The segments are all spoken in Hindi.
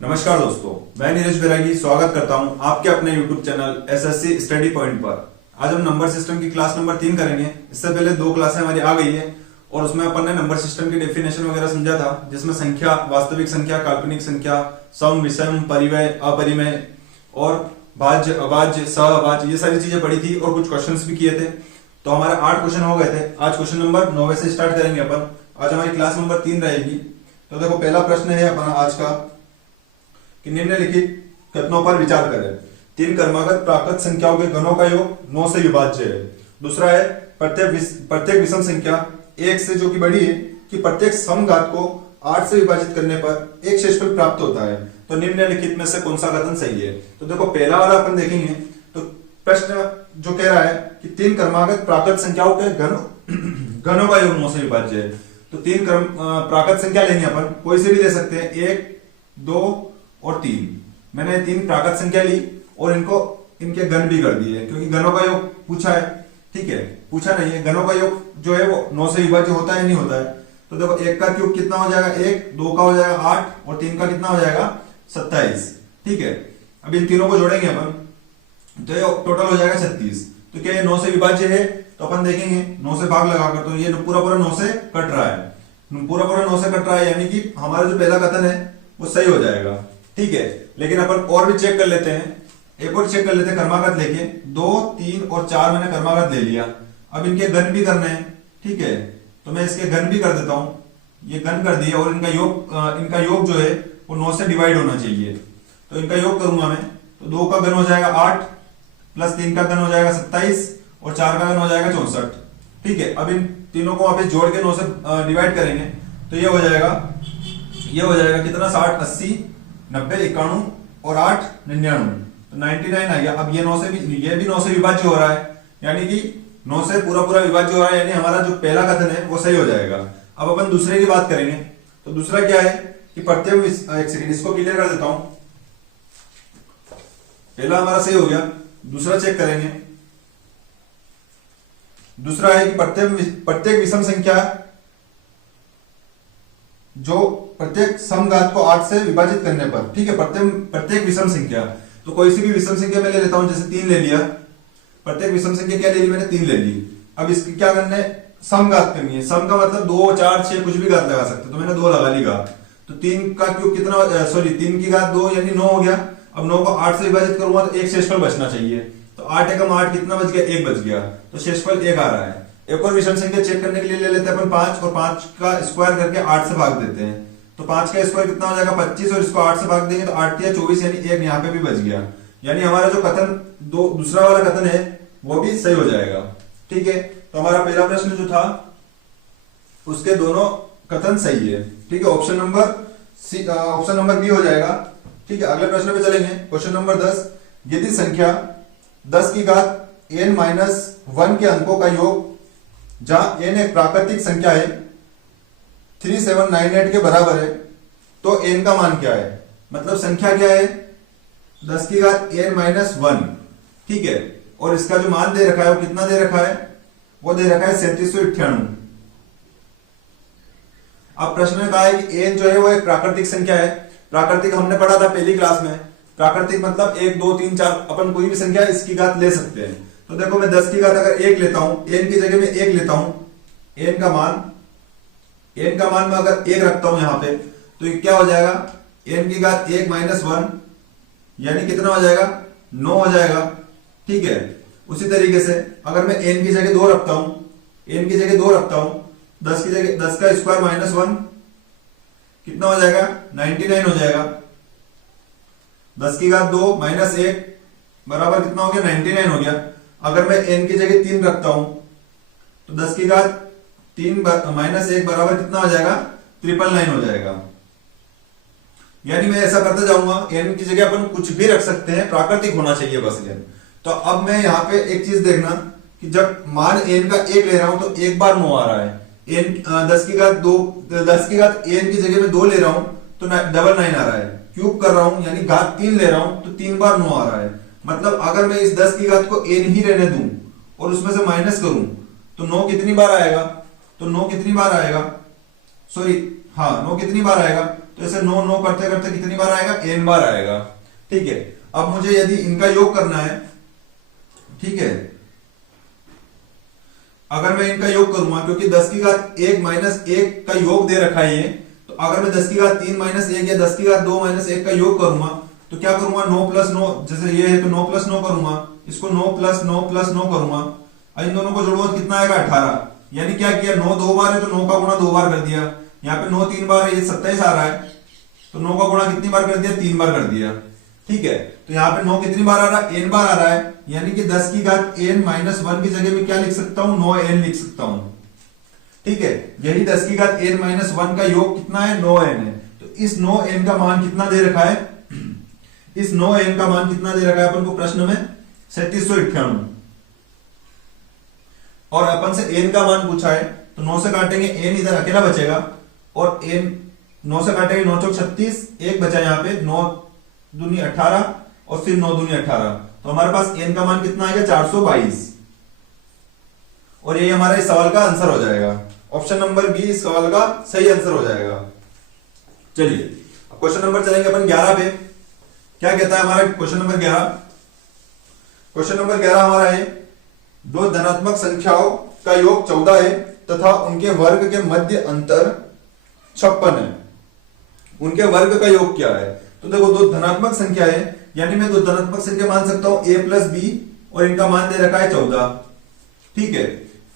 नमस्कार दोस्तों, मैं नीरज बैरागी स्वागत करता हूं आपके अपने YouTube channel SSC study point पर। आज हम नंबर सिस्टम की क्लास नंबर 3 करेंगे। इससे पहले 2 क्लासें हमारी आ गई है और उसमें अपन ने नंबर सिस्टम की डेफिनेशन वगैरह समझा था, जिसमें संख्या, वास्तविक संख्या, काल्पनिक संख्या, सम, विषम, परिमेय, अपरिमेय और भाज्य, अभाज्य, सहअभाज्य, ये सारी चीजें पढ़ी थी और कुछ क्वेश्चंस भी किए थे। तो हमारे 8 क्वेश्चन हो गए थे। आज क्वेश्चन नंबर 9 से स्टार्ट करेंगे अपन। आज हमारी क्लास नंबर 3 रहेगी। तो देखो, पहला प्रश्न है अपना आज का कि निम्नलिखित कथनों पर विचार करें। 3 क्रमागत प्राकृत संख्याओं के घनों का योग 9 से विभाज्य है। दूसरा है प्रत्येक विषम संख्या 1 से जो कि बड़ी है कि प्रत्येक समघात को 8 से विभाजित करने पर एक शेषफल प्राप्त होता है। तो निम्नलिखित में से कौन सा कथन सही है? तो देखो, पहला वाला अपन देखेंगे तो प्रश्न जो कह रहा है कि 3 क्रमागत प्राकृत संख्याओं के घनों का योग 9 से विभाज्य है। तो 3 प्राकृत संख्या लेंगे अपन, कोई से भी ले सकते हैं, 1, 2 और 3। मैंने 3 प्राकृत संख्या ली और इनके घन भी कर दिए, क्योंकि घनों का योग पूछा है। ठीक है, पूछा नहीं है। घनों का योग जो है वो 9 से विभाज्य होता है, नहीं होता है? तो देखो, 1 का क्यूब कितना हो जाएगा 1, 2 का हो जाएगा 8 और 3 का कितना हो जाएगा 27। ठीक है, अब इन तीनों को जोड़ेंगे अपन तो ये टोटल हो जाएगा 36। तो क्या ये 9 से विभाज्य है? तो अपन देखेंगे 9 से भाग लगाकर, तो ये पूरा 9 से कट रहा है, पूरा 9 से कट रहा है, यानी कि हमारा जो पहला कथन है वो सही हो जाएगा। ठीक है, लेकिन अपन और भी चेक कर लेते हैं, एक और चेक कर लेते हैं क्रमागत लेके। 2, 3 और 4 मैंने क्रमागत ले लिया। अब इनके घन भी करने हैं। ठीक है, तो मैं इसके घन भी कर देता हूं। ये घन कर दिया और इनका योग जो है वो 9 से डिवाइड होना चाहिए। तो इनका योग करूंगा मैं, तो 2 का घन हो जाएगा 8 प्लस 3 का घन हो जाएगा 27 और 4 का घन हो जाएगा 64। ठीक है, अब इन तीनों को वापस जोड़ के 9 से डिवाइड करेंगे तो ये हो जाएगा कितना, 60, 80, 90, 91 और 8, 99, तो 99 आ गया। अब ये भी 9 से विभाज्य हो रहा है, यानी कि 9 से पूरा विभाज्य हो रहा है, यानी हमारा जो पहला कथन है वो सही हो जाएगा। अब अपन दूसरे की बात करेंगे। तो दूसरा क्या है कि प्रत्येक, एक सेकंड इसको क्लियर कर देता हूं। पहला हमारा सही हो गया, दूसरा चेक करेंगे। दूसरा है कि प्रत्येक विषम संख्या जो प्रत्येक समघात को 8 से विभाजित करने पर, ठीक है, प्रत्येक विषम संख्या, तो कोई सी भी विषम संख्या मैं ले लेता हूं, जैसे 3 ले लिया। प्रत्येक विषम संख्या क्या ले ली मैंने? 3 ले ली। अब इसकी क्या करना है? समघात करनी है। सम का मतलब 2, 4, 6 कुछ भी घात लगा सकते, तो मैंने 2 लगा ली घात। तो 3 का क्यूब कितना, 3 की घात 2 यानी 9 हो गया। अब 9 को 8 से विभाजित करूंगा तो एक शेषफल बचना चाहिए। तो 8 एकम 8 कितना बच गया? 1 बच गया। तो शेषफल 1 आ रहा है। एक और विषम संख्या चेक करने के लिए ले लेते हैं अपन 5, और 5 का स्क्वायर करके 8 से भाग देते हैं। तो 5 का स्क्वायर कितना हो जाएगा? 25, और इसको 8 से भाग देंगे तो 8 या 24, यानी 1 यहाँ पे भी बच गया। यानी हमारा जो कथन दूसरा वाला कथन है वो भी सही हो जाएगा। ठीक है, तो हमारा पहला प्रश्न जो था उसके दोनों कथन सही है। ठीक है, ऑप्शन नंबर बी हो जाएगा। ठीक है, अगले प्रश्न पे चलेंगे। क्वेश्चन नंबर 10, यदि संख्या 10 की घात n-1 के अंकों का योग, जहां n एक प्राकृतिक संख्या है, 3798 के बराबर है, तो n का मान क्या है? मतलब संख्या क्या है? 10 की घात n-1। ठीक है, और इसका जो मान दे रखा है वो कितना दे रखा है? वो दे रखा है 3798। अब प्रश्न में कहा है कि n जो है वो एक प्राकृतिक संख्या है। प्राकृतिक हमने पढ़ा था पहली क्लास में। प्राकृतिक मतलब 1, 2, 3, 4, अपन कोई भी संख्या इसकी घात ले सकते हैं। तो देखो, मैं 10 की घात अगर 1 लेता हूं, n की जगह में 1 लेता हूं, n का मान मैं अगर 1 रखता हूं यहां पे, तो ये क्या हो जाएगा? n की घात 1 - 1 यानी कितना हो जाएगा? 9 हो जाएगा। ठीक है, उसी तरीके से अगर मैं n की जगह 2 रखता हूं, 10 की जगह 10 का स्क्वायर -1 कितना हो जाएगा? 99 हो जाएगा। 10 की घात 2 - 1 बराबर कितना हो गया? 99 हो गया। अगर मैं n की जगह 3 रखता हूं तो 10 की घात 3 - 1 बराबर कितना हो जाएगा? 999 हो जाएगा। यानी मैं ऐसा करते जाऊंगा, n की जगह अपन कुछ भी रख सकते हैं, प्राकृतिक होना चाहिए बस n। तो अब मैं यहाँ पे एक चीज देखना कि जब मान n का 1 ले रहा हूं तो एक बार 9 आ रहा है। 10 की घात n की जगह में 2 ले रहा हूं तो 99 आ रहा है। क्यूब कर रहा हूं यानी घात 3 ले रहा हूं तो 3 बार 9 आ रहा है। मतलब अगर मैं इस 10 की घात को n ही रहने दूं और उसमें से माइनस करूं तो 9 कितनी बार आएगा? तो 9 कितनी बार आएगा? 9 कितनी बार आएगा? तो ऐसे 9 9 करते करते कितनी बार आएगा, n बार आएगा। ठीक है, अब मुझे यदि इनका योग करना है, ठीक है, अगर मैं इनका योग करूंगा, क्योंकि 10 की घात 1 माइनस 1 का योग दे रखा है ये, तो अगर मैं 10 की घात 3 माइनस 1 या 10 की घात 2 माइनस 1 का योग करूंगा तो क्या करूंगा, 9 प्लस 9, जैसे ये है तो 9 प्लस 9 करूंगा, इसको 9 प्लस 9 प्लस 9 करूंगा, इन दोनों को जोड़ूंगा कितना आएगा 18। यानी क्या किया, 9 2 बार है तो 9 का गुणा 2 बार कर दिया, यहाँ पे 9 3 बार है, ये 27 आ रहा है, तो 9 का गुणा कितनी बार कर दिया, 3 बार कर दिया। ठीक है, तो यहाँ पे 9 कितनी बार आ रहा है, n बार आ रहा है, यानी कि 10 की घात n माइनस 1 की जगह में क्या लिख सकता हूं, 9n लिख सकता हूं। ठीक है, यही 10 की घात n माइनस 1 का योग कितना है, 9n है। तो इस 9n का मान कितना दे रखा है, इस 9n का मान कितना दे रखा है अपन को प्रश्न में, 3798, और अपन से n का मान पूछा है, तो 9 से काटेंगे n इधर अकेला बचेगा, और n 9 से काटेंगे 9 चौक 36, एक बचा यहाँ पे, 9 दूनी 18 और फिर 9 दूनी 18, तो हमारे पास n का मान कितना आएगा, 422, और ये हमारा इस सवाल का आंसर हो जाएगा। ऑप्शन नंबर बी इस सवाल का सही आंसर हो जाएगा। चलिए अब क्वेश्चन नंबर चलेंगे अपन 11 पे। क्या कहता है हमारा क्वेश्चन नंबर 11? क्वेश्चन नंबर 11 हमारा है, दो धनात्मक संख्याओं का योग 14 है तथा उनके वर्ग के मध्य अंतर 56 है। उनके वर्ग का योग क्या है? तो देखो दो धनात्मक संख्या है, यानी मैं दो धनात्मक संख्या मान सकता हूं a प्लस बी, और इनका मान दे रखा है 14। ठीक है,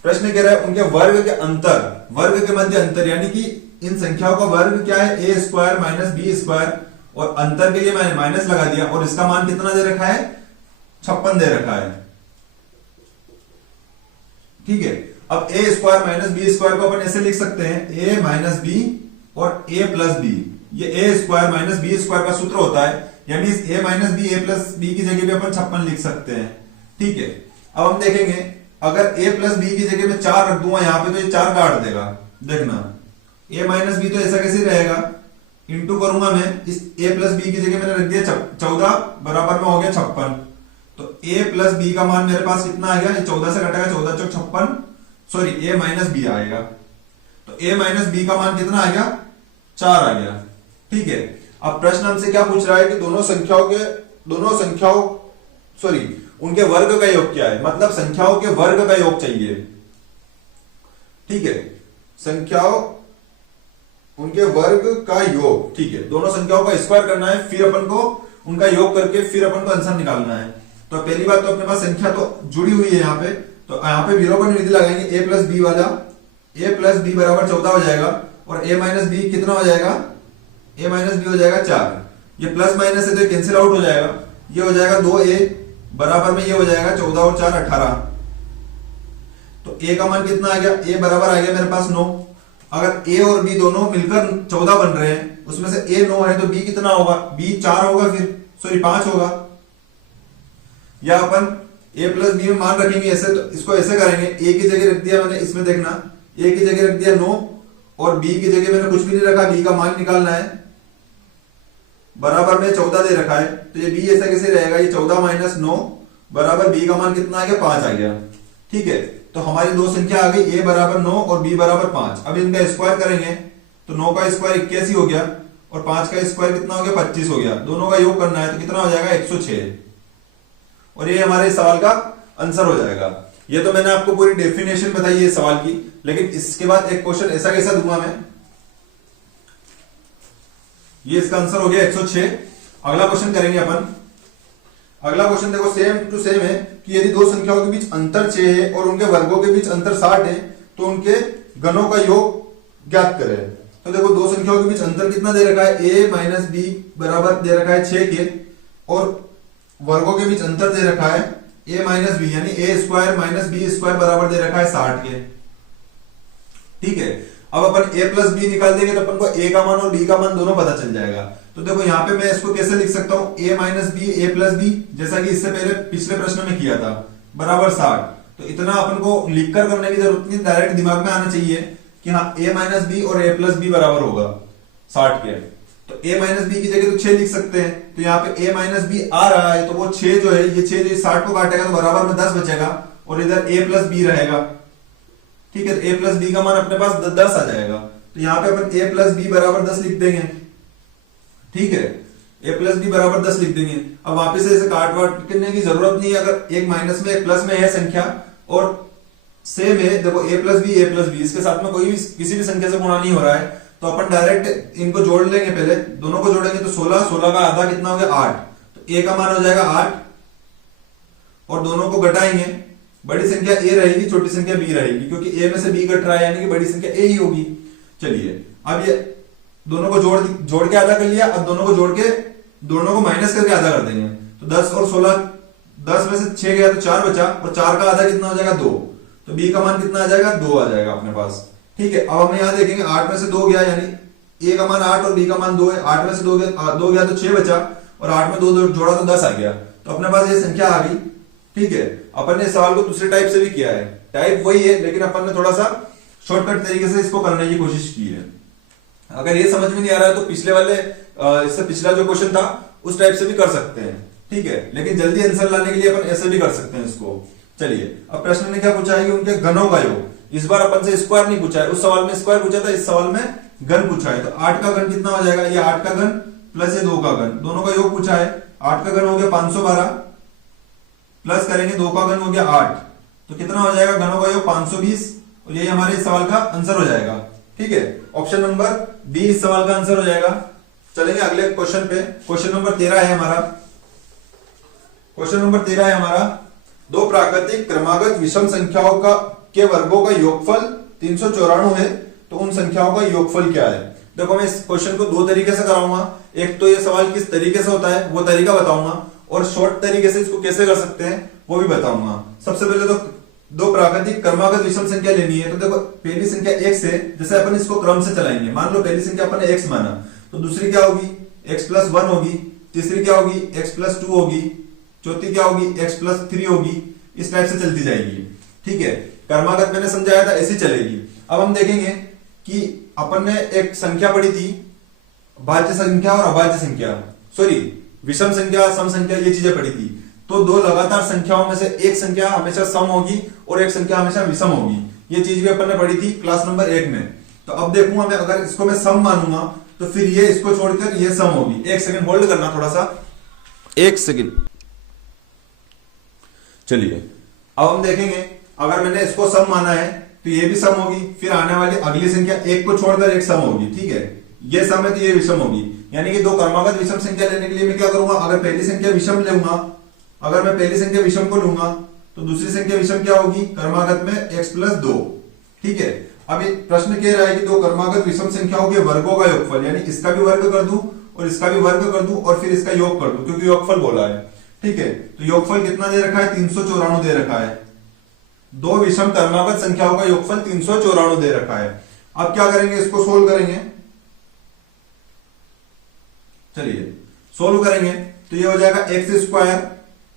प्रश्न कह रहा है उनके वर्ग के अंतर, वर्ग के मध्य अंतर, यानी कि इन संख्याओं का वर्ग क्या है, a square minus B square, और अंतर के लिए मैंने माइनस लगा दिया, और इसका मान कितना दे रखा है, 56 दे रखा है। ठीक है, अब a square minus B square को अपन ऐसे लिख सकते हैं, a माइनस बी और a प्लस बी, ये a square minus B square का सूत्र होता है, यानी इस a minus B a plus B की जगह भी अपन 56 लिख सकते हैं। ठीक है, अब हम देखेंगे अगर a प्लस बी की जगह में 4 रख दूंगा यहाँ पे, तो ये 4 काट देगा। देखना a माइनस बी तो ऐसा कैसे रहेगा, इंटू करूंगा मैं, इस a प्लस बी की जगह मैंने रख दिया 14, बराबर में हो गया 56, तो a प्लस बी का मान मेरे पास कितना आएगा, 14 से कटेगा, 14 चौक 56, सॉरी a माइनस बी आएगा, तो a माइनस बी का मान कितना आ गया, 4 आ गया। ठीक है, अब प्रश्न हमसे क्या पूछ रहा है कि दोनों संख्याओं सॉरी उनके वर्ग का योग क्या है, मतलब संख्याओं के वर्ग का योग चाहिए। ठीक है, संख्याओं उनके वर्ग का योग, ठीक है, दोनों संख्याओं का स्क्वायर करना है, फिर अपन को उनका योग करके फिर अपन को आंसर निकालना है। तो पहली बात तो अपने पास संख्या तो जुड़ी हुई है यहाँ पे, तो यहाँ पे विलोपन विधि लगाएंगे, a प्लस बी वाला, a प्लस बी बराबर 14 हो जाएगा, और a माइनस बी कितना हो जाएगा, a माइनस बी हो जाएगा 4, ये प्लस माइनस है तो कैंसिल आउट हो जाएगा, ये हो जाएगा 2a बराबर में ये हो जाएगा 14 और 4 18, तो a का मान कितना आ गया, a बराबर आ गया मेरे पास 9। अगर a और b दोनों मिलकर 14 बन रहे हैं, उसमें से a 9 है तो b कितना होगा, b 4 होगा, फिर सॉरी 5 होगा, या अपन a प्लस बी में मान रखेंगे ऐसे, तो इसको ऐसे करेंगे, a की जगह रख दिया मैंने, इसमें देखना a की जगह रख दिया 9, और b की जगह मैंने कुछ भी नहीं रखा, b का मान निकालना है, बराबर में 14 दे रखा है, तो ये b ऐसा कैसे रहेगा, ये 14 माइनस 9 बराबर b का मान कितना आ गया, 5 आ गया। ठीक है, तो हमारी दो संख्या आ गई, a बराबर 9 और b बराबर 5। अब इनका स्क्वायर करेंगे तो 9 का स्क्वायर 81 हो गया, और 5 का स्क्वायर कितना हो गया, 25 हो गया, दोनों का योग करना है तो कितना हो जाएगा, 106, और ये हमारे सवाल का आंसर हो जाएगा। ये तो मैंने आपको पूरी डेफिनेशन बताई है सवाल की, लेकिन इसके बाद एक क्वेश्चन ऐसा कैसा दूंगा मैं, ये इसका आंसर हो गया 106। अगला क्वेश्चन करेंगे अपन। अगला क्वेश्चन देखो सेम टू सेम है कि यदि दो संख्याओं के बीच अंतर 6 है और उनके वर्गों के बीच अंतर 60 है, तो उनके गणों का योग ज्ञात करें। तो देखो दो संख्याओं के बीच अंतर कितना दे रखा है, a माइनस बी बराबर दे रखा है 6 के, और वर्गों के बीच अंतर दे रखा है a माइनस बी, यानी a square minus B square बराबर दे रखा है 60 के। ठीक है, अब अपन a प्लस बी निकाल देंगे तो अपन को a का मान और b का मान दोनों पता चल जाएगा। तो देखो यहाँ पे मैं इसको कैसे लिख सकता हूँ, a minus B a plus B, जैसा कि इससे पहले पिछले प्रश्न में किया था, बराबर 60। तो इतना अपन को लिखकर करने की जरूरत नहीं, डायरेक्ट दिमाग में आना चाहिए कि हाँ a माइनस बी और a प्लस बी बराबर होगा 60 के। तो a माइनस बी की जगह तो 6 लिख सकते हैं, तो यहाँ पे a माइनस बी आ रहा है, तो वो 6 जो है, ये 6 जो 60 को काटेगा तो बराबर में 10 बचेगा, और इधर a प्लस बी रहेगा। ठीक है, a प्लस बी का मान अपने पास 10 आ जाएगा, तो यहाँ पे अपन a प्लस बी बराबर 10 लिख देंगे। ठीक है, a प्लस बी बराबर 10 लिख देंगे। अब वापिस से इसे काट वाट करने की जरूरत नहीं है, अगर एक माइनस में एक प्लस में है संख्या और सेम है, देखो a प्लस बी इसके साथ में कोई भी किसी भी संख्या से गुणा नहीं हो रहा है, तो अपन डायरेक्ट इनको जोड़ लेंगे। पहले दोनों को जोड़ेंगे तो 16 का आधा कितना हो गया 8, तो a का मान हो जाएगा 8 और दोनों को घटाएंगे, बड़ी संख्या a रहेगी, छोटी संख्या b रहेगी, क्योंकि a में से b घट रहा है यानी कि बड़ी संख्या a ही होगी। चलिए अब ये दोनों को जोड़ के आधा कर लिया, अब दोनों को जोड़ के दोनों को माइनस करके आधा कर देंगे, तो 10 और 16, 10 में से 6 गया तो 4 बचा, और 4 का आधा कितना हो जाएगा 2, तो b का मान कितना आ जाएगा 2 आ जाएगा अपने पास। ठीक है, अब हम यहाँ देखेंगे 8 में से 2 गया, यानी a का मान 8 और b का मान 2 है, 8 में से 2 गया तो 6 बचा, और 8 में 2 जोड़ा तो 10 आ गया, तो अपने पास ये संख्या आ गई। ठीक है, अपन ने सवाल को दूसरे टाइप से भी किया है, टाइप वही है लेकिन अपन ने थोड़ा सा शॉर्टकट तरीके से इसको करने की कोशिश की है। अगर ये समझ में नहीं आ रहा है तो पिछले वाले इससे पिछला जो क्वेश्चन था उस टाइप से भी कर सकते हैं। ठीक है, लेकिन जल्दी आंसर लाने के लिए अपन ऐसे भी कर सकते हैं इसको। चलिए अब प्रश्न ने क्या पूछा है कि उनके घनों का योग, इस बार अपन से स्क्वायर नहीं पूछा है, उस सवाल में स्क्वायर पूछा था, इस सवाल में घन पूछा है। तो 8 का घन कितना हो जाएगा, ये 8 का घन प्लस ये 2 का घन, दोनों का योग पूछा है। 8 का घन हो गया 512 प्लस करेंगे 2 का घन हो गया 8, तो कितना हो जाएगा घनों का योग 520, और यही हमारे इस सवाल का आंसर हो जाएगा। ठीक है, ऑप्शन नंबर बी इस सवाल का आंसर हो जाएगा। चलेंगे अगले क्वेश्चन पे। क्वेश्चन नंबर 13 है हमारा। क्वेश्चन नंबर 13 है हमारा, दो प्राकृतिक क्रमागत विषम संख्याओं का के वर्गों का योगफल 394 है, तो उन संख्याओं का योगफल क्या है। देखो मैं इस क्वेश्चन को दो तरीके से कराऊंगा, एक तो ये सवाल किस तरीके से होता है वो तरीका बताऊंगा, और शॉर्ट तरीके से इसको कैसे कर सकते हैं वो भी बताऊंगा। सबसे पहले तो दो प्राकृतिक क्रमागत विषम संख्या लेनी है, तो देखो पहली संख्या x है, जैसे अपन इसको क्रम से चलाएंगे, मान लो पहली संख्या अपन ने x माना, तो दूसरी क्या होगी x प्लस 1 होगी, तीसरी क्या होगी x प्लस 2 होगी, चौथी क्या होगी x प्लस 3 होगी, इस टाइप से चलती जाएगी। ठीक है, क्रमागत मैंने समझाया था ऐसी चलेगी। अब हम देखेंगे कि अपन ने एक संख्या पढ़ी थी, भाज्य संख्या और अभाज्य संख्या, सॉरी विषम संख्या सम संख्या, ये चीजें पढ़ी थी। तो दो लगातार संख्याओं में से एक संख्या हमेशा सम होगी और एक संख्या हमेशा विषम होगी, ये चीज भी अपन ने पढ़ी थी क्लास नंबर 1 में। तो अब देखूंगा मैं, अगर इसको मैं सम मानूंगा तो फिर ये इसको छोड़कर ये सम होगी। एक सेकंड होल्ड करना थोड़ा सा, एक सेकंड। चलिए अब हम देखेंगे, अगर मैंने इसको सम माना है तो ये भी सम होगी, फिर आने वाली अगली संख्या एक को छोड़कर एक सम होगी। ठीक है, ये सम है तो ये विषम होगी, यानी कि दो क्रमागत विषम संख्या लेने के लिए मैं क्या करूंगा, अगर पहली संख्या विषम लूंगा, अगर मैं पहली संख्या विषम को लूंगा तो दूसरी संख्या विषम क्या होगी क्रमागत में x प्लस 2। ठीक है, अब ये प्रश्न कह रहा है कि दो क्रमागत विषम संख्याओं के वर्गों का योगफल, यानी इसका भी वर्ग कर दूं और इसका भी वर्ग कर दूं और फिर इसका योग कर दूं, क्योंकि योगफल बोला है। ठीक है, तो योगफल कितना दे रखा है 394 दे रखा है, दो विषम क्रमागत संख्याओं का योगफल 394 दे रखा है। अब क्या करेंगे, इसको सोल्व करेंगे। चलिए सोल्व करेंगे तो ये हो जाएगा x स्क्वायर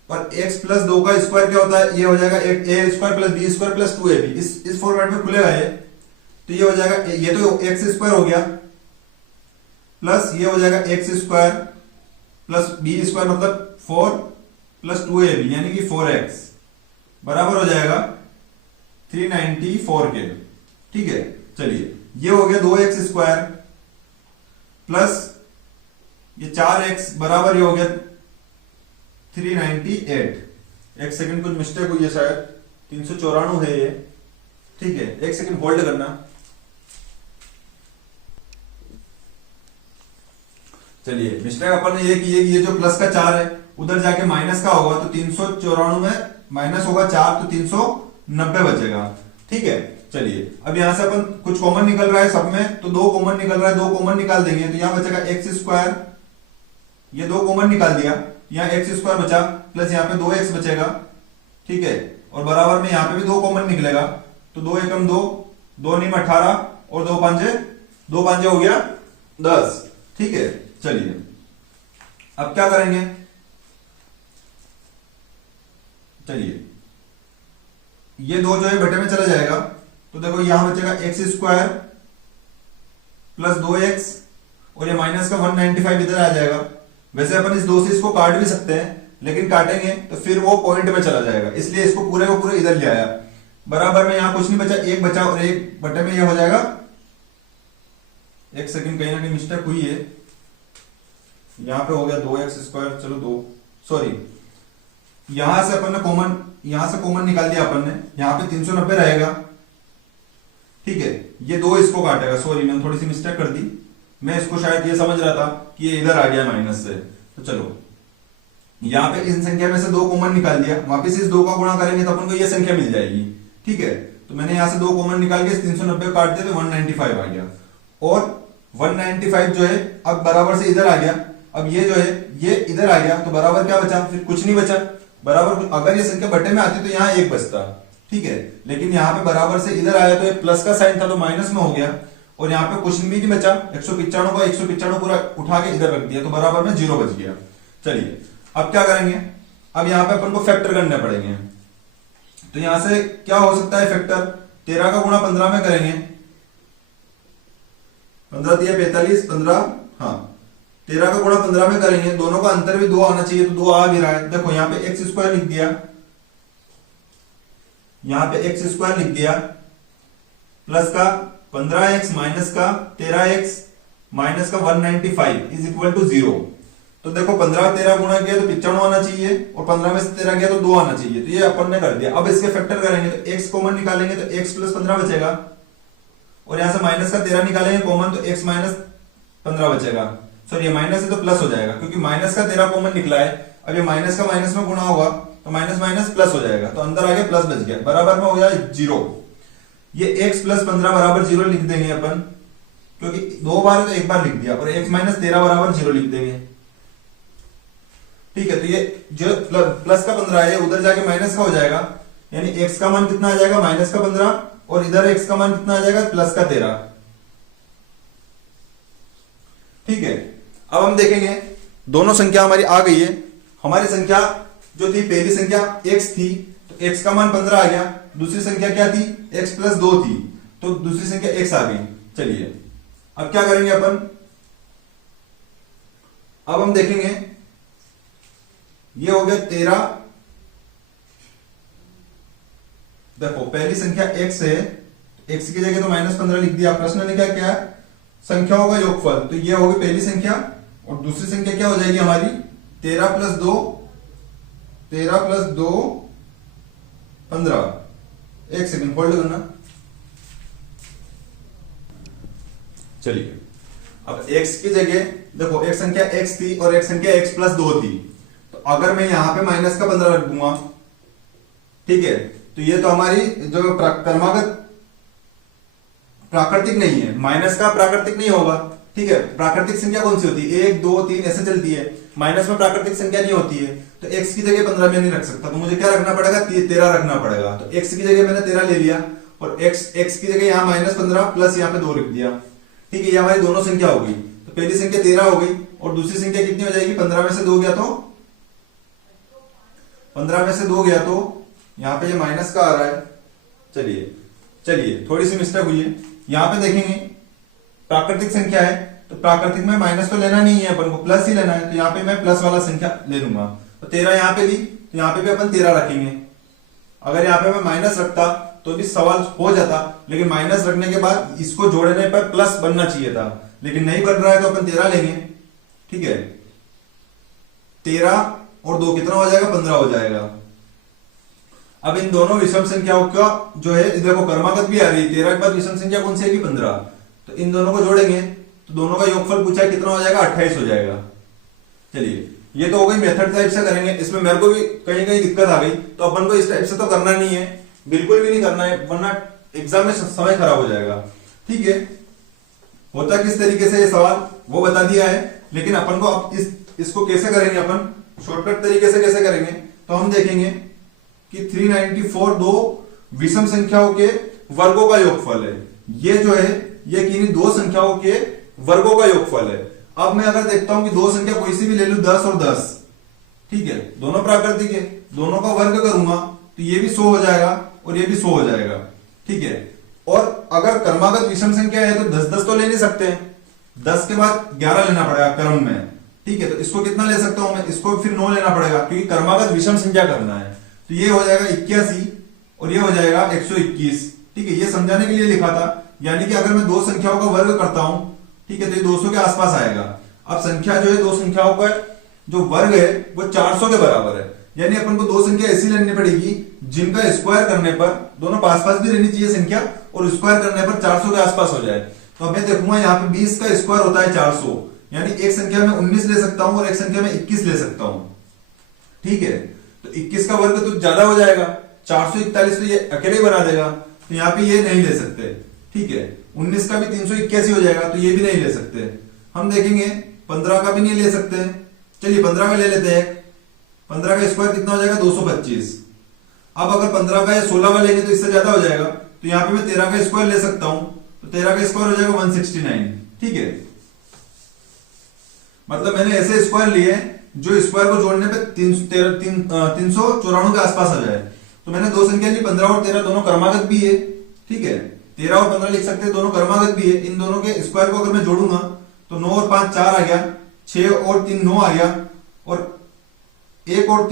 और x प्लस 2 का स्क्वायर क्या होता है, ये हो जाएगा a square plus b square plus 2ab, इस फॉर्मेट में खुलेगा ये, तो ये हो जाएगा, ये तो x स्क्वायर हो गया प्लस ये हो जाएगा x square plus b square मतलब 4 प्लस 2ab यानी कि 4x बराबर हो जाएगा 394 के। ठीक है, चलिए ये हो गया 2x स्क्वायर प्लस ये 4x बराबर ये हो गया 398। एक सेकंड कुछ मिस्टेक हुई है शायद, 394 है ये। ठीक है, एक सेकंड होल्ड करना। चलिए मिस्टेक अपन ने ये की है कि ये जो प्लस का 4 है उधर जाके माइनस का होगा, तो 394 में माइनस होगा 4 तो 390 बचेगा। ठीक है, चलिए अब यहां से अपन कुछ कॉमन निकल रहा है सब में, तो 2 कॉमन निकल रहा है, 2 कॉमन निकाल देंगे तो यहां बचेगा x स्क्वायर, ये 2 कॉमन निकाल दिया, यहाँ x स्क्वायर बचा प्लस यहाँ पे 2x बचेगा। ठीक है, और बराबर में यहाँ पे भी 2 कॉमन निकलेगा, तो 2 एकम 2, 2 नीम 18 और 2 पांजे हो गया 10। ठीक है, चलिए अब क्या करेंगे, चलिए ये 2 जो है बटे में चला जाएगा, तो देखो यहां बचेगा x स्क्वायर प्लस 2x और ये माइनस का 195 इधर आ जाएगा। वैसे अपन इस 2 से इसको काट भी सकते हैं, लेकिन काटेंगे तो फिर वो पॉइंट में चला जाएगा, इसलिए इसको पूरे को पूरे इधर ले आया। बराबर में यहां कुछ नहीं बचा, 1 बचा और 1 बटे में ये हो जाएगा, एक सेकंड कहीं ना कहीं मिस्टेक हुई है, यहाँ पे हो गया 2x², चलो 2, सॉरी यहां से अपन ने कॉमन, यहां से कॉमन निकाल दिया अपन ने, यहाँ पे 390 रहेगा, ठीक है। ये 2 इसको काटेगा, सॉरी मैंने थोड़ी सी मिस्टेक कर दी, मैं इसको शायद ये समझ रहा था कि ये इधर आ गया माइनस से। तो चलो यहाँ पे इन संख्या में से 2 कॉमन निकाल दिया, वापिस इस 2 का गुणा करेंगे तो अपन को ये संख्या मिल जाएगी, ठीक है। तो मैंने यहाँ से 2 कॉमन निकाल के 390 काट दिया तो 195 आ गया, और 195 जो है अब बराबर से इधर आ गया। अब ये जो है ये इधर आ गया, तो बराबर क्या बचा, फिर कुछ नहीं बचा। बराबर अगर ये संख्या बटे में आती तो यहाँ 1 बचता, ठीक है, लेकिन यहाँ पे बराबर से इधर आया तो ये प्लस का साइन था तो माइनस में हो गया, और यहाँ पे कुछ भी नहीं बचा। 195 का 195 पूरा उठा के इधर रख दिया तो बराबर में 0 बच गया। चलिए अब क्या करेंगे, अब यहाँ पे अपन को फैक्टर करने पड़ेंगे। तो यहां से क्या हो सकता है फैक्टर, 13 का गुणा 15 में करेंगे, 15 दिया 45, 15, हाँ 13 का गुणा 15 में करेंगे, दोनों का अंतर भी 2 आना चाहिए, तो 2 आ भी रहा है। देखो यहाँ पे x² लिख दिया, यहाँ पे x² लिख दिया, प्लस का 15x माइनस का 13x माइनस का 195 इज इक्वल टू 0। तो देखो 15 13 गुणा किया तो 95 आना चाहिए, और 15 में से 13 गया तो 2 आना चाहिए, तो ये अपन ने कर दिया। अब इसके फैक्टर करेंगे तो x कॉमन निकालेंगे तो x प्लस 15 बचेगा, और यहां से माइनस का 13 निकालेंगे कॉमन तो x माइनस 15 बचेगा। सॉरी ये माइनस है तो प्लस हो जाएगा, क्योंकि माइनस का 13 कॉमन निकला है। अब ये माइनस का माइनस में गुणा होगा तो माइनस माइनस प्लस हो जाएगा, तो अंदर आगे प्लस बच गया, बराबर में हो गया 0। ये x प्लस 15 बराबर 0 लिख देंगे अपन, क्योंकि 2 बार तो 1 बार लिख दिया, और x माइनस 13 बराबर 0 लिख देंगे, ठीक है। तो ये जो प्लस का 15 है उधर जाके माइनस का हो जाएगा, यानी x का मान कितना आ जाएगा, माइनस का 15, और इधर x का मान कितना आ जाएगा, प्लस का 13, ठीक है। अब हम देखेंगे दोनों संख्या हमारी आ गई है। हमारी संख्या जो थी, पहली संख्या x थी, तो x का मान 15 आ गया, दूसरी संख्या क्या थी, x प्लस 2 थी, तो दूसरी संख्या x आ गई। चलिए अब क्या करेंगे अपन, अब हम देखेंगे ये हो गया 13, देखो पहली संख्या x है, x की जगह तो माइनस 15 लिख दिया। प्रश्न ने क्या किया, संख्याओं का योगफल, तो ये होगी पहली संख्या, और दूसरी संख्या क्या हो जाएगी हमारी 13 प्लस 2, 13 प्लस 2 15। एक सेकंड होल्ड करना। चलिए अब x की जगह देखो एक संख्या x थी और एक संख्या x प्लस 2 थी, तो अगर मैं यहां पे माइनस का 15 रख दूंगा, ठीक है, तो ये तो हमारी जो क्रमागत प्राकृतिक नहीं है, माइनस का प्राकृतिक नहीं होगा, ठीक है। प्राकृतिक संख्या कौन सी होती है, 1 2 3 ऐसे चलती है, माइनस में प्राकृतिक संख्या नहीं होती है। तो x की जगह 15 में नहीं रख सकता, तो मुझे क्या रखना पड़ेगा, 13 रखना पड़ेगा। तो x की जगह मैंने 13 ले लिया, और x की जगह यहाँ माइनस 15 प्लस यहाँ पे 2 लिख दिया, ठीक है। ये हमारी दोनों संख्या हो गई, तो पहली संख्या 13 हो गई, और दूसरी संख्या कितनी हो जाएगी, 15 में से 2 गया तो 15 में से 2 गया तो यहाँ पे ये माइनस का आ रहा है। चलिए थोड़ी सी मिस्टेक हुई है, यहाँ पे देखेंगे प्राकृतिक संख्या है, तो प्राकृतिक में माइनस तो लेना नहीं है अपन को, प्लस ही लेना है, तो यहाँ पे मैं प्लस वाला संख्या ले लूंगा। तो 13 यहाँ पे ली, तो यहाँ पे भी अपन 13 रखेंगे। अगर यहाँ पे मैं माइनस रखता तो भी सवाल हो जाता, लेकिन माइनस रखने के बाद इसको जोड़ने पर प्लस बनना चाहिए था, लेकिन नहीं बन रहा है तो अपन 13 लेंगे, ठीक है। 13 और 2 कितना हो जाएगा, 15 हो जाएगा। अब इन दोनों विषम संख्याओं का जो है, देखो क्रमागत भी आ रही है, 13 के बाद विषम संख्या कौन सी है, 15, तो इन दोनों को जोड़ेंगे तो दोनों का योगफल पूछा है कितना हो जाएगा, 28 हो जाएगा। चलिए ये तो हो गई मेथड टाइप से करेंगे, इसमें मेरे को भी कहीं कहीं दिक्कत आ गई, तो अपन को इस टाइप से तो करना नहीं है, बिल्कुल भी नहीं करना है, वरना एग्जाम में समय खराब हो जाएगा, ठीक है। होता किस तरीके से ये सवाल वो बता दिया है, लेकिन अपन को अब इसको कैसे करेंगे, अपन शॉर्टकट तरीके से कैसे करेंगे, तो हम देखेंगे कि 394 दो विषम संख्याओं के वर्गों का योगफल है। ये जो है ये किन्हीं दो संख्याओं के वर्गों का योगफल है। अब मैं अगर देखता हूं कि दो संख्या कोई सी भी ले लूं, 10 और 10, ठीक है, दोनों प्राकृतिक है, दोनों का वर्ग करूंगा तो ये भी 100 हो जाएगा और ये भी 100 हो जाएगा, ठीक है। और अगर क्रमागत विषम संख्या है तो 10-10 तो ले नहीं सकते, 10 के बाद 11 लेना पड़ेगा क्रम में, ठीक है। तो इसको कितना ले सकता हूं मैं, इसको फिर 9 लेना पड़ेगा, क्योंकि क्रमागत विषम संख्या करना है। तो ये हो जाएगा 81 और ये हो जाएगा 121, ठीक है। ये समझाने के लिए लिखा था, यानी कि अगर मैं दो संख्याओं का वर्ग करता हूं, ठीक है, तो ये 200 के आसपास आएगा। अब संख्या जो है, दो संख्याओं का जो वर्ग है वो 400 के बराबर है, यानी अपन को दो संख्या ऐसी लेनी पड़ेगी जिनका स्क्वायर करने पर दोनों पास पास भी रहनी चाहिए संख्या, और स्क्वायर करने पर 400 के आसपास हो जाए। तो मैं देखूंगा यहाँ पे 20 का स्क्वायर होता है 400, यानी एक संख्या में 19 ले सकता हूं और एक संख्या में 21 ले सकता हूं। ठीक है, तो 21 का वर्ग तो ज्यादा हो जाएगा, 441 तो ये अकेले ही बना देगा, तो यहाँ पे ये नहीं ले सकते। ठीक है, 19 का भी 381 हो जाएगा, तो ये भी नहीं ले सकते। हम देखेंगे 15 का भी नहीं ले सकते। चलिए 15 का ले लेते हैं। 15 का स्क्वायर कितना हो जाएगा? 225। अब अगर 15 का या 16 का लेंगे तो इससे ज्यादा हो जाएगा, तो यहाँ पे मैं 13 का स्क्वायर ले सकता हूं, तो 13 का स्क्वायर हो जाएगा 169। ठीक है, मतलब मैंने ऐसे स्क्वायर लिए जो स्क्वायर को जोड़ने पे 394 के आसपास आ जाए। तो मैंने दो संख्या ली, 15 और 13 दोनों क्रमागत भी है। ठीक है, 13 और 15 लिख सकते हैं, दोनों क्रमागत भी है। इन दोनों के स्क्वायर को अगर मैं जोड़ूंगा तो 9 और 5 4 आ गया, 6 और 3 9 आ गया, और 1 और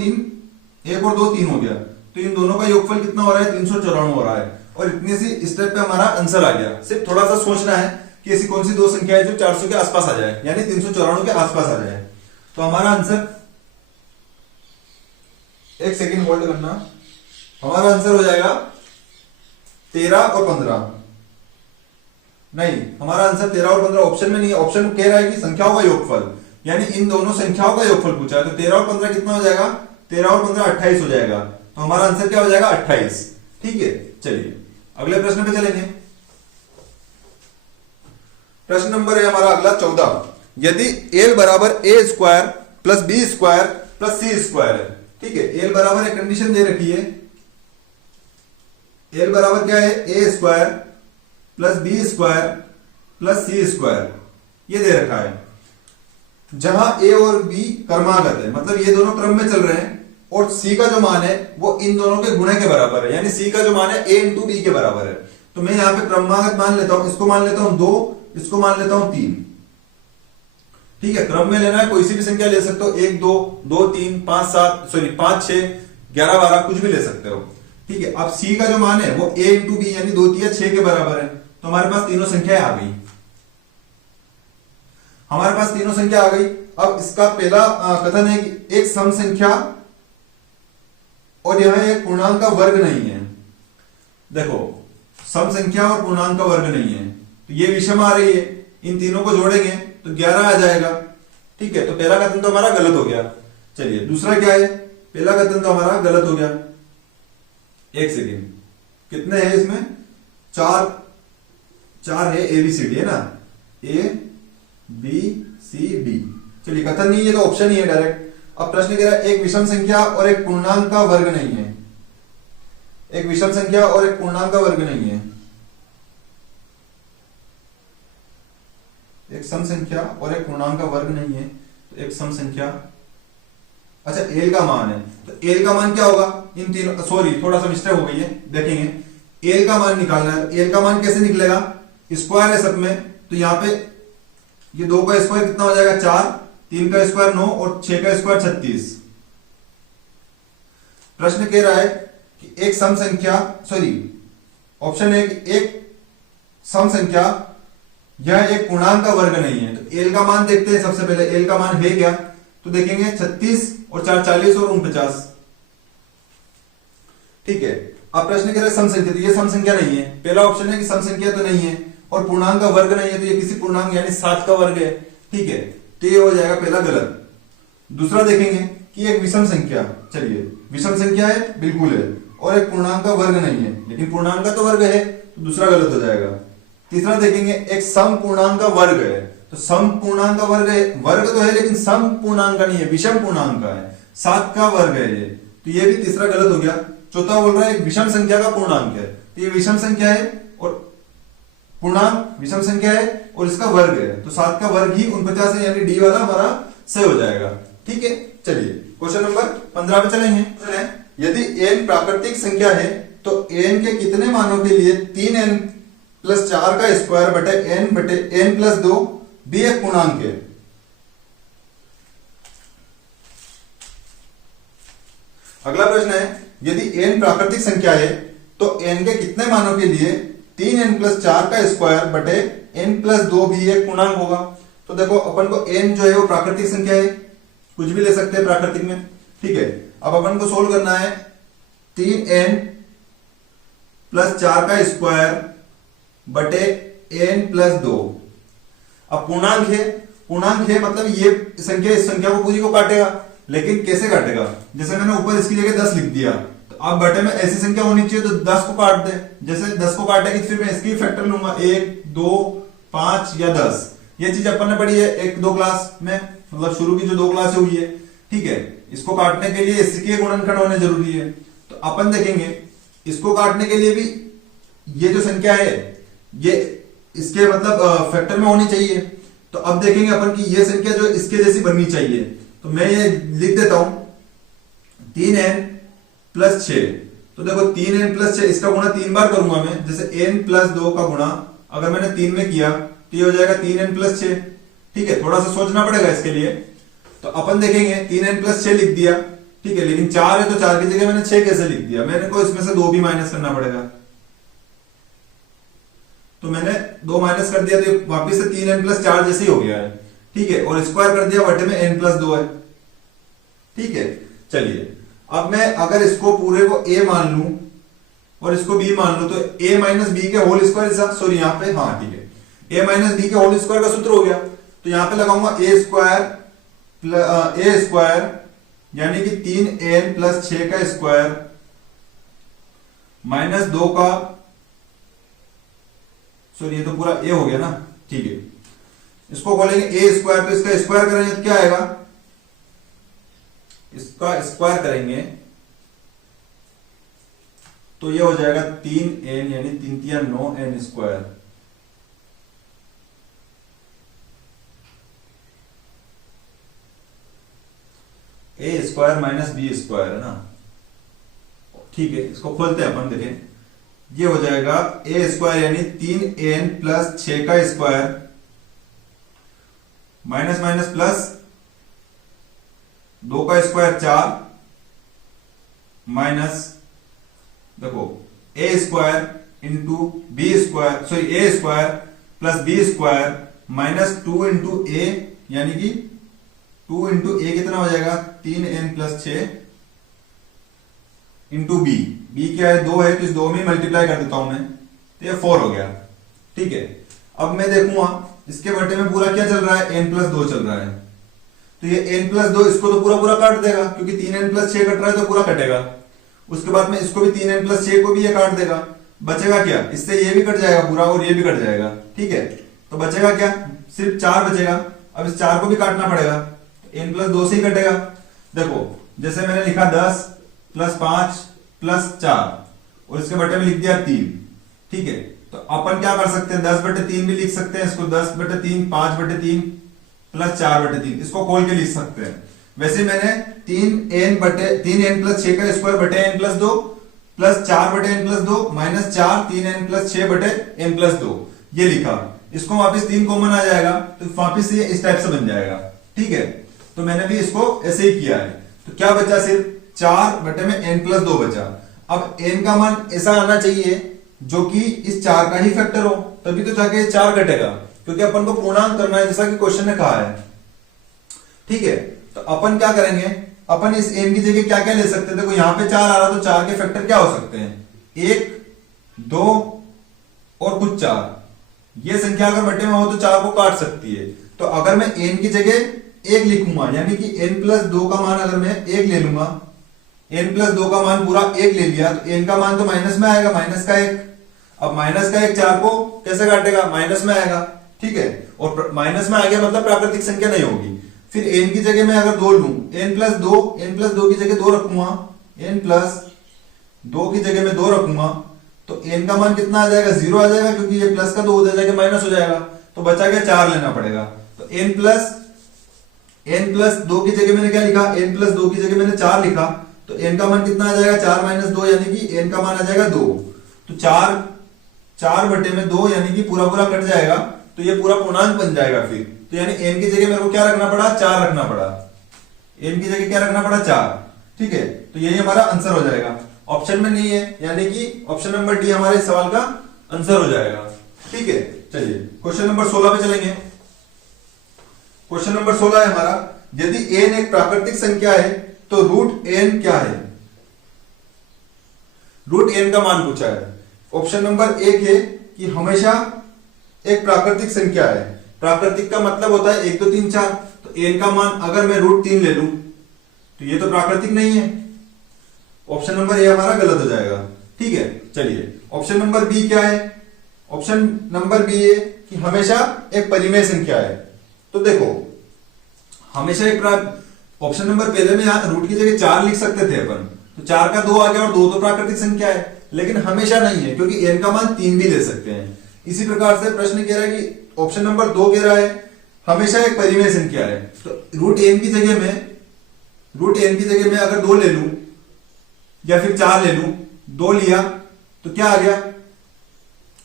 2 3 हो गया। तो इन दोनों का योगफल कितना हो रहा है? 394 हो रहा है। और इतनी सी स्टेप पे हमारा आंसर आ गया। सिर्फ थोड़ा सा सोचना है कि ऐसी कौन सी दो संख्या है जो 400 के आसपास आ जाए, यानी 394 के आसपास आ जाए। तो हमारा आंसर, एक सेकंड होल्ड करना, हमारा आंसर हो जाएगा 13 और 15। नहीं, हमारा आंसर 13 और 15 ऑप्शन में नहीं है। ऑप्शन कह रहा है कि संख्याओं का योगफल, यानी इन दोनों संख्याओं का योगफल पूछा है। तो 13 और 15 कितना हो जाएगा? 13 और 15 28 हो जाएगा। तो हमारा आंसर क्या हो जाएगा? 28। ठीक है, चलिए अगले प्रश्न पे चलेंगे। प्रश्न नंबर है हमारा अगला 14। यदि एल बराबर A square plus B square plus C square है। ठीक है, एल बराबर एक कंडीशन दे रखी है। एल बराबर क्या है? A square plus B square plus C square, ये दे रखा है। जहां ए और बी क्रमागत है, मतलब ये दोनों क्रम में चल रहे हैं, और सी का जो मान है वो इन दोनों के गुणे के बराबर है, यानी सी का जो मान है ए इंटू बी के बराबर है। तो मैं यहां पे क्रमागत मान लेता हूं, इसको मान लेता हूं 2, इसको मान लेता हूं 3। ठीक है, क्रम में लेना है, कोई सी भी संख्या ले सकते हो, 1 2 2 3 5 7 सॉरी 5 6 11 12 कुछ भी ले सकते हो। ठीक है, अब सी का जो मान है वो ए इंटू बी यानी 2 3 6 के बराबर है। तो हमारे पास तीनों संख्याएं आ गई, हमारे पास तीनों संख्या आ गई। अब इसका पहला कथन है कि एक सम संख्या और यह एक पूर्णांक का वर्ग नहीं है। देखो, सम संख्या और पूर्णांक का वर्ग नहीं है, तो ये विषम आ रही है, इन तीनों को जोड़ेंगे तो 11 आ जाएगा। ठीक है, तो पहला कथन तो हमारा गलत हो गया। चलिए दूसरा क्या है? पहला कथन तो हमारा गलत हो गया। एक सेकेंड, कितने हैं इसमें? 4 है, ए बी सी डी है ना, ए बी सी डी। चलिए कथन नहीं है तो ऑप्शन ही है डायरेक्ट। अब प्रश्न कह रहा है एक विषम संख्या और एक पूर्णांक का वर्ग नहीं है। एक विषम संख्या और एक पूर्णांक का वर्ग नहीं है। एक सम संख्या और एक पूर्णांक का वर्ग नहीं है, तो एक सम संख्या, अच्छा एल का मान है, तो एल का मान क्या होगा? इन तीनों, सॉरी थोड़ा सा मिस्टेक हो गई है, देखेंगे। एल का मान निकालना है, एल का मान कैसे निकलेगा? स्क्वायर है सब में, तो यहां पे ये 2 का स्क्वायर कितना हो जाएगा? 4, 3 का स्क्वायर 9 और 6 का स्क्वायर 36। प्रश्न कह रहा है कि एक सम संख्या, सॉरी ऑप्शन है कि एक सम संख्या यह एक पूर्णांक का वर्ग नहीं है। तो एल का मान देखते हैं सबसे पहले, एल का मान है क्या? तो देखेंगे 36 और 4 40 और 49। ठीक है, अब प्रश्न कह रहा है सम संख्या, तो ये सम संख्या नहीं है। पहला ऑप्शन है कि सम संख्या तो नहीं है और पूर्णांक का वर्ग नहीं है, तो ये किसी पूर्णांक यानी 7 का वर्ग है। ठीक है, तो ये हो जाएगा पहला गलत। दूसरा देखेंगे कि एक विषम संख्या, चलिए विषम संख्या है, बिल्कुल है, और एक पूर्णांक का वर्ग नहीं है, लेकिन पूर्णांक का तो वर्ग है, तो दूसरा गलत हो जाएगा। तीसरा देखेंगे एक सम पूर्णांक का वर्ग है, तो सम पूर्णांक का वर्ग है, वर्ग तो है लेकिन सम पूर्णांक का नहीं है, विषम पूर्णांक का है, 7 का वर्ग है ये, तो ये भी तीसरा गलत हो गया। चौथा बोल रहा है एक विषम संख्या का पूर्णांक है, तो ये विषम संख्या है और पूर्णांक विषम संख्या है और इसका वर्ग है, तो 7 का वर्ग ही 49 है, यानी डी वाला हमारा सही हो जाएगा। ठीक है, चलिए क्वेश्चन नंबर 15 पे चलेंगे। यदि n प्राकृतिक संख्या है तो n के कितने मानों के लिए 3n प्लस 4 का स्क्वायर बटे n प्लस 2 भी एक पूर्णांक है? अगला प्रश्न है यदि n प्राकृतिक संख्या है तो n के कितने मानों के लिए 3n प्लस 4 का स्क्वायर बटे n प्लस 2 भी एक पूर्णांक होगा? तो देखो अपन को n जो है वो प्राकृतिक संख्या है, कुछ भी ले सकते हैं प्राकृतिक में, ठीक है। अब अपन को सोल्व करना है 3n प्लस 4 का स्क्वायर बटे n प्लस 2। अब पूर्णांक है मतलब ये संख्या इस संख्या को पूरी को काटेगा, लेकिन कैसे काटेगा, जैसे मैंने ऊपर इसकी जगह 10 लिख दिया, तो अब बटे में ऐसी संख्या होनी चाहिए तो 10 को काट दे। जैसे 10 को काटेगी फिर मैं इसकी फैक्टर लूंगा, 1 2 5 या 10। ये चीज अपन ने पढ़ी है 1-2 क्लास में, मतलब शुरू की जो 2 क्लास हुई है, ठीक है। इसको काटने के लिए इसके गुणनखंड होने जरूरी है, तो अपन देखेंगे इसको काटने के लिए भी ये जो संख्या है ये इसके मतलब फैक्टर में होनी चाहिए। तो अब देखेंगे अपन की ये संख्या जो इसके जैसी बननी चाहिए, तो मैं ये लिख देता हूं 3n प्लस 6। तो देखो 3n प्लस 6 इसका गुणा 3 बार करूंगा मैं, जैसे n प्लस 2 का गुणा अगर मैंने 3 में किया तो ये हो जाएगा 3n प्लस 6, ठीक है। थोड़ा सा सोचना पड़ेगा इसके लिए, तो अपन देखेंगे 3n प्लस 6 लिख दिया, ठीक है। लेकिन 4 है तो 4 की जगह मैंने 6 कैसे लिख दिया, मेरे को इसमें से 2 भी माइनस करना पड़ेगा, तो मैंने 2 माइनस कर दिया तो वापिस से 3n प्लस 4 जैसे ही हो गया है, ठीक है। और स्क्वायर कर दिया बटे में n प्लस 2 है, ठीक है। चलिए अब मैं अगर इसको पूरे को a मान लूं और इसको b मान लूं, तो a माइनस बी के होल स्क्वायर, सॉरी यहाँ पे, हाँ ठीक है, a माइनस बी के होल स्क्वायर का सूत्र हो गया। तो यहां पे लगाऊंगा a स्क्वायर यानी कि 3n प्लस 6 का स्क्वायर माइनस 2 का, सॉरी ये तो पूरा a हो गया ना, ठीक है। इसको बोलेंगे a स्क्वायर, तो इसका स्क्वायर करेंगे तो क्या आएगा, इसका स्क्वायर करेंगे तो ये हो जाएगा 3n यानी 3 9n स्क्वायर। ए स्क्वायर माइनस बी स्क्वायर है ना, ठीक है। इसको खोलते हैं अपन, देखें ये हो जाएगा ए स्क्वायर यानी 3n प्लस 6 का स्क्वायर माइनस माइनस प्लस 2 का स्क्वायर 4 माइनस देखो A square into B square, sorry A square plus B square minus 2 into A यानी कि 2 इंटू ए कितना हो जाएगा 3n plus 6 into B, B क्या है 2 है तो इस 2 में मल्टीप्लाई कर देता हूं मैं, तो ये 4 हो गया, ठीक है। अब मैं देखूंगा इसके बटे में पूरा क्या चल रहा है, n प्लस 2 चल रहा है, तो ये n प्लस 2 इसको तो पूरा पूरा काट देगा क्योंकि 3n प्लस 6 कट रहा है तो पूरा कटेगा। उसके बाद में इसको भी 3n प्लस 6 को भी ये काट देगा, बचेगा क्या, इससे ये भी कट जाएगा पूरा और ये भी कट जाएगा, ठीक है। तो बचेगा क्या, सिर्फ 4 बचेगा। अब इस 4 को भी काटना पड़ेगा, n प्लस 2 से ही कटेगा। देखो जैसे मैंने लिखा 10 प्लस 5 प्लस 4 और इसके बटे में लिख दिया 3, ठीक है। तो अपन क्या कर सकते हैं 10 बटे 3 भी लिख सकते हैं इसको, 10 बटे 3 5 बटे 3 प्लस 4 बटे 3 इसको खोल के लिख सकते हैं। वैसे मैंने 3n प्लस 6 का स्क्वायर बटे n प्लस 2 प्लस 4 बटे n plus 2 minus 4 3n plus 6 बटे n प्लस 2 ये लिखा। इसको वापिस 3 कॉमन आ जाएगा तो वापिस ये इस टाइप से बन जाएगा, ठीक है। तो मैंने भी इसको ऐसे ही किया है, तो क्या बचा, सिर्फ 4 बटे में n प्लस 2 बचा। अब n का मान ऐसा आना चाहिए जो कि इस 4 का ही फैक्टर हो, तभी तो जाके 4 कटेगा, क्योंकि अपन को पूर्णांक करना है जैसा कि क्वेश्चन ने कहा है, ठीक है। तो अपन क्या करेंगे, अपन इस n की जगह क्या क्या ले सकते हैं, देखो यहाँ पे 4 आ रहा तो 4 के फैक्टर क्या हो सकते हैं, 1 2 और कुछ 4। ये संख्या अगर बटे में हो तो 4 को काट सकती है। तो अगर मैं n की जगह 1 लिखूंगा यानी कि n प्लस 2 का मान अगर मैं 1 ले लूंगा, n प्लस 2 का मान पूरा 1 ले लिया तो n का मान तो माइनस में आएगा, माइनस का 1। अब माइनस का 1 4 को कैसे काटेगा, माइनस में आएगा, ठीक है। और माइनस में आ गया मतलब प्राकृतिक संख्या नहीं होगी। फिर n की जगह मैं अगर 2 लूं, n प्लस 2 की जगह 2 रखूंगा, n प्लस 2 की जगह मैं 2 रखूंगा तो n का मान कितना आ जाएगा, 0 आ जाएगा, क्योंकि ये प्लस का 2 हो जाएगा माइनस हो जाएगा, तो बचा गया 4 लेना पड़ेगा। तो n प्लस 2 की जगह मैंने क्या लिखा, n प्लस 2 की जगह मैंने 4 लिखा, तो n का मान कितना आ जाएगा, 4 माइनस 2 यानी कि n का मान आ जाएगा 2। तो 4 बटे में 2 यानी कि पूरा पूरा कट जाएगा, तो ये पूरा पूर्णांक बन जाएगा फिर। तो यानी n की जगह मेरे को क्या रखना पड़ा, 4 रखना पड़ा, n की जगह क्या रखना पड़ा, 4, ठीक है। तो यही हमारा आंसर हो जाएगा, ऑप्शन में नहीं है, यानी कि ऑप्शन नंबर डी हमारे सवाल का आंसर हो जाएगा, ठीक है। चलिए क्वेश्चन नंबर 16 पे चलेंगे। क्वेश्चन नंबर 16 है हमारा, यदि n एक प्राकृतिक संख्या है तो रूट n क्या है? रूट n का मान पूछा है। ऑप्शन नंबर 1 है कि हमेशा एक प्राकृतिक संख्या है। प्राकृतिक का मतलब होता है 1 2 3 4, तो n का मान अगर मैं रूट 3 ले लूं तो ये तो प्राकृतिक नहीं है। ऑप्शन नंबर ए हमारा गलत हो जाएगा। ठीक है, चलिए ऑप्शन नंबर बी क्या है? ऑप्शन नंबर बी है कि हमेशा एक परिमेय संख्या है। तो देखो हमेशा एक ऑप्शन नंबर पहले में यहां रूट की जगह 4 लिख सकते थे अपन, तो 4 का 2 आ गया और 2 तो प्राकृतिक संख्या है, लेकिन हमेशा नहीं है क्योंकि n का मान 3 भी ले सकते हैं। इसी प्रकार से प्रश्न कह रहा है कि ऑप्शन नंबर 2 कह रहा है हमेशा एक परिमेय संख्या है। तो रूट n की जगह में अगर 2 ले लूं या फिर 4 ले लूं, 2 लिया तो क्या आ गया?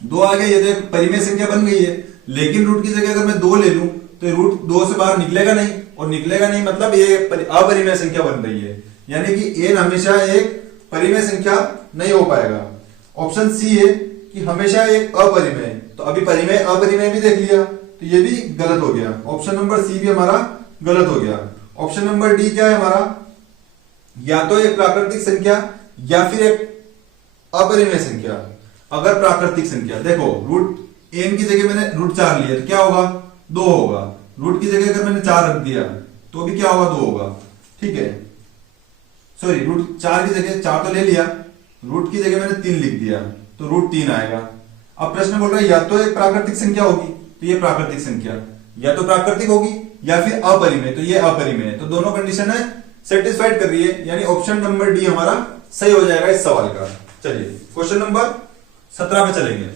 2 आ गया, ये तो एक परिमेय संख्या बन गई है। लेकिन रूट की जगह अगर मैं 2 ले लूं तो रूट 2 से बाहर निकलेगा नहीं, और निकलेगा नहीं मतलब ये अपरिमेय संख्या बन रही है, यानी कि n हमेशा एक परिमेय संख्या नहीं हो पाएगा। ऑप्शन सी है कि हमेशा एक अपरिमेय, तो अभी परिमेय अपरिमेय भी देख लिया तो ये भी गलत हो गया। ऑप्शन नंबर सी भी हमारा गलत हो गया। ऑप्शन नंबर डी क्या है हमारा? या तो एक प्राकृतिक संख्या या फिर एक अपरिमेय संख्या। अगर प्राकृतिक संख्या, देखो रूट n की जगह मैंने रूट 4 लिया तो क्या होगा? 2 होगा। रूट की जगह अगर मैंने 4 रख दिया तो भी क्या होगा? 2 होगा। ठीक है, सॉरी रूट 4 की जगह 4 तो ले लिया, रूट की जगह मैंने 3 लिख दिया तो रूट 3 आएगा। अब प्रश्न बोल रहा है या तो एक प्राकृतिक संख्या होगी, तो ये प्राकृतिक संख्या या तो प्राकृतिक होगी या फिर अपरिमेय, तो ये अपरिमेय है। तो दोनों कंडीशन है सेटिस्फाइड कर रही है, यानी ऑप्शन नंबर डी हमारा सही हो जाएगा इस सवाल का। चलिए क्वेश्चन नंबर 17 पे चलेंगे।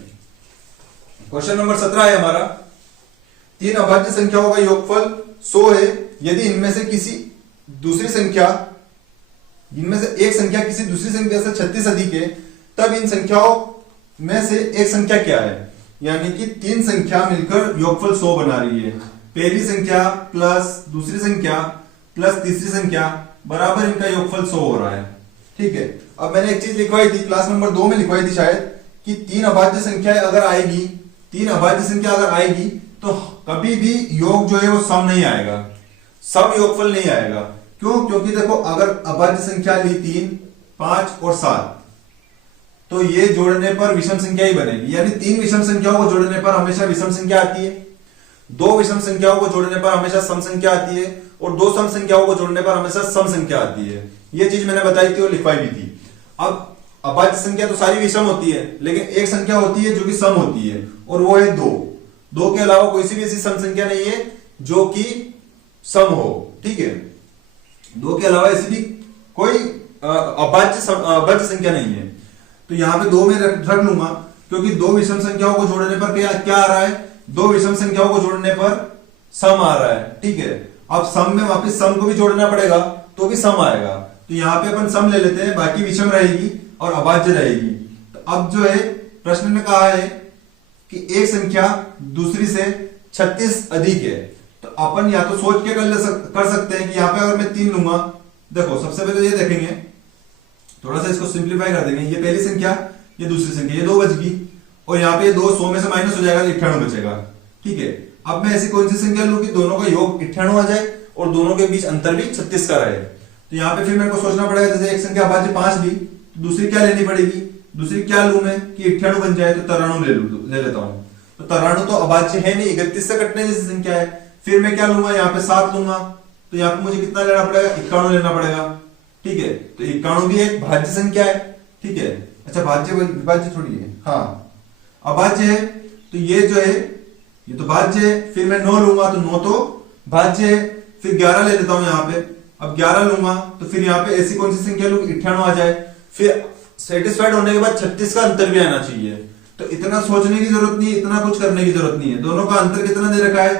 क्वेश्चन नंबर 17 है हमारा, 3 अभाज्य संख्याओं का योगफल 100 है। यदि इनमें से एक संख्या किसी दूसरी संख्या से 36 अधिक है, तब इन संख्याओं में से एक संख्या क्या है? यानी कि 3 संख्या मिलकर योगफल 100 बना रही है। पहली संख्या प्लस दूसरी संख्या प्लस तीसरी संख्या बराबर इनका योगफल 100 हो रहा है। ठीक है, अब मैंने एक चीज लिखवाई थी, क्लास नंबर 2 में लिखवाई थी शायद, कि 3 अभाज्य संख्या अगर आएगी तो कभी भी योग जो है वो सम नहीं आएगा, सम योगफल नहीं आएगा। क्यों? क्योंकि देखो अगर अभाज्य संख्या ली 3, 5 और 7, तो ये जोड़ने पर विषम संख्या ही बनेगी, यानी 3 विषम संख्याओं को जोड़ने पर हमेशा विषम संख्या आती है, 2 विषम संख्याओं को जोड़ने पर हमेशा सम संख्या आती है, और 2 सम संख्याओं को जोड़ने पर हमेशा सम संख्या आती है। ये चीज मैंने बताई थी और लिखवाई भी थी। अब अभाज्य संख्या तो सारी विषम होती है, लेकिन एक संख्या होती है जो कि सम होती है, और वो है 2। 2 के अलावा कोई सी भी ऐसी सम संख्या नहीं है जो कि सम हो। ठीक है, 2 के अलावा ऐसी भी कोई अभाज्य संख्या नहीं है। तो यहां पे 2 में रख लूंगा, क्योंकि 2 विषम संख्याओं को जोड़ने पर क्या आ रहा है? 2 विषम संख्याओं को जोड़ने पर सम आ रहा है। ठीक है, अब सम में वापस सम को भी जोड़ना पड़ेगा तो भी सम आएगा। तो यहाँ पे अपन सम ले लेते हैं, बाकी विषम रहेगी और अभाज्य रहेगी। तो अब जो है प्रश्न ने कहा है कि एक संख्या दूसरी से 36 अधिक है, तो अपन या तो सोच के कर सकते हैं कि यहाँ पे अगर मैं 3 लूंगा, देखो सबसे पहले ये देखेंगे, थोड़ा सा इसको सिंप्लीफाई कर देंगे। ये पहली संख्या, ये दूसरी संख्या, ये 2 बच गई, और यहाँ पे 2 100 में से माइनस हो जाएगा तो 98 बचेगा। ठीक है, अब मैं ऐसी कौन सी संख्या लूं कि दोनों का योग 98 आ जाए और दोनों के बीच अंतर भी 36 का रहे? तो यहाँ पे फिर मेरे को सोचना पड़ेगा, जैसे एक संख्या अभाज्य 5 ली तो दूसरी क्या लेनी पड़ेगी? दूसरी क्या लूं मैं कि 98 बन जाए? तो 93 ले लेता हूं। तो 93 तो अभाज्य है नहीं, 31 से कटने जैसी संख्या है। फिर मैं क्या लूंगा? यहाँ पे 7 लूंगा, तो यहाँ पे मुझे कितना लेना पड़ेगा? 91 लेना पड़ेगा। ठीक है, तो 91 भी एक भाज्य संख्या है। ठीक है, अच्छा भाज्य थोड़ी है, हाँ अभाज्य है, तो ये जो है ये तो भाज्य है। फिर मैं 9 लूंगा तो 9 तो भाज्य है। फिर 11 ले लेता हूं यहाँ पे, अब 11 लूंगा तो फिर यहाँ पे ऐसी कौन सी संख्या लूं 98 आ जाए। फिर सेटिस्फाइड होने के बाद 36 का अंतर भी आना चाहिए। तो इतना सोचने की जरूरत नहीं है, इतना कुछ करने की जरूरत नहीं है। दोनों का अंतर कितना दे रखा है?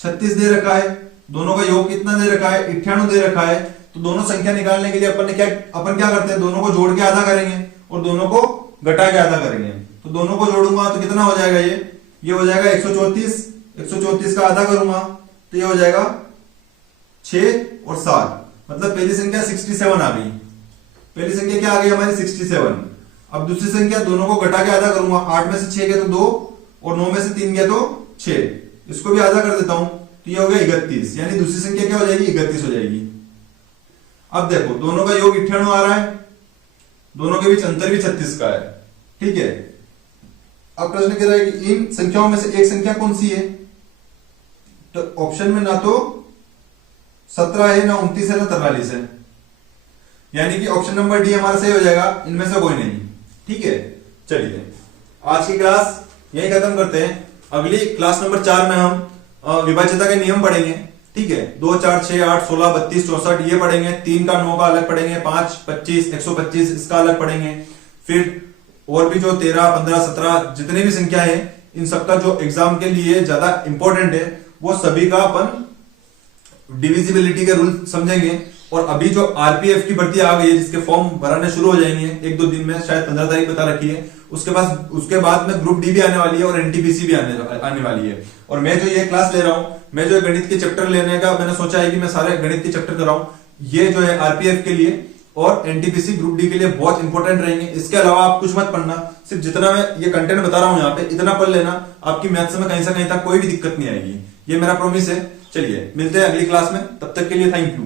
36 दे रखा है। दोनों का योग कितना दे रखा है? 98 दे रखा है। तो दोनों संख्या निकालने के लिए अपन क्या करते हैं? दोनों को जोड़ के आधा करेंगे और दोनों को घटा के आधा करेंगे। तो दोनों को जोड़ूंगा तो कितना हो जाएगा? ये हो जाएगा 134। 134 का आधा करूंगा तो ये हो जाएगा 6 और 7, मतलब पहली संख्या 67 आ गई। पहली संख्या क्या आ गई हमारी? 67। अब दूसरी संख्या दोनों को घटा के आधा करूंगा, 8 में से 6 गया तो 2 और 9 में से 3 गया तो 6, इसको भी आधा कर देता हूं तो ये हो गया 31, यानी दूसरी संख्या क्या हो जाएगी 31 हो जाएगी। अब देखो दोनों का योग 98 आ रहा है, दोनों के बीच अंतर भी 36 का है, ठीक है। अब प्रश्न कह रहा है कि इन संख्याओं में से एक संख्या कौन सी है, तो ऑप्शन में ना तो 17 है, ना 29 है, ना 43 है, यानी कि ऑप्शन नंबर डी हमारा सही हो जाएगा, इनमें से कोई नहीं, ठीक है। चलिए आज की क्लास यही खत्म करते हैं। अगली क्लास नंबर 4 में हम विभाज्यता के नियम पढ़ेंगे, ठीक है। 2, 4, 6, 8, 16, 32, 64 ये पढ़ेंगे, 3 का 9 का अलग पढ़ेंगे, 5, 25, 125 इसका अलग पढ़ेंगे। फिर और भी जो 13, 15, 17 जितने भी संख्या है, इन सबका जो एग्जाम के लिए ज्यादा इंपॉर्टेंट है वो सभी का अपन डिविजिबिलिटी के रूल समझेंगे। और अभी जो आरपीएफ की भर्ती आ गई है जिसके फॉर्म भराने शुरू हो जाएंगे 1-2 दिन में, शायद 15 तारीख बता रखी है, उसके बाद में ग्रुप डी भी आने वाली है और एनटीपीसी भी आने वाली है। और मैं जो ये क्लास ले रहा हूं, मैं जो गणित के चैप्टर लेने का मैंने सोचा है कि मैं सारे गणित के चैप्टर कराऊं, ये जो है आरपीएफ के लिए और एनटीपीसी ग्रुप डी के लिए बहुत इंपॉर्टेंट रहेंगे। इसके अलावा आप कुछ मत पढ़ना, सिर्फ जितना मैं ये कंटेंट बता रहा हूं यहाँ पे इतना पढ़ लेना, आपकी मैथ्स में कहीं से कहीं तक कोई भी दिक्कत नहीं आएगी, ये मेरा प्रॉमिस है। चलिए मिलते हैं अगली क्लास में, तब तक के लिए थैंक यू।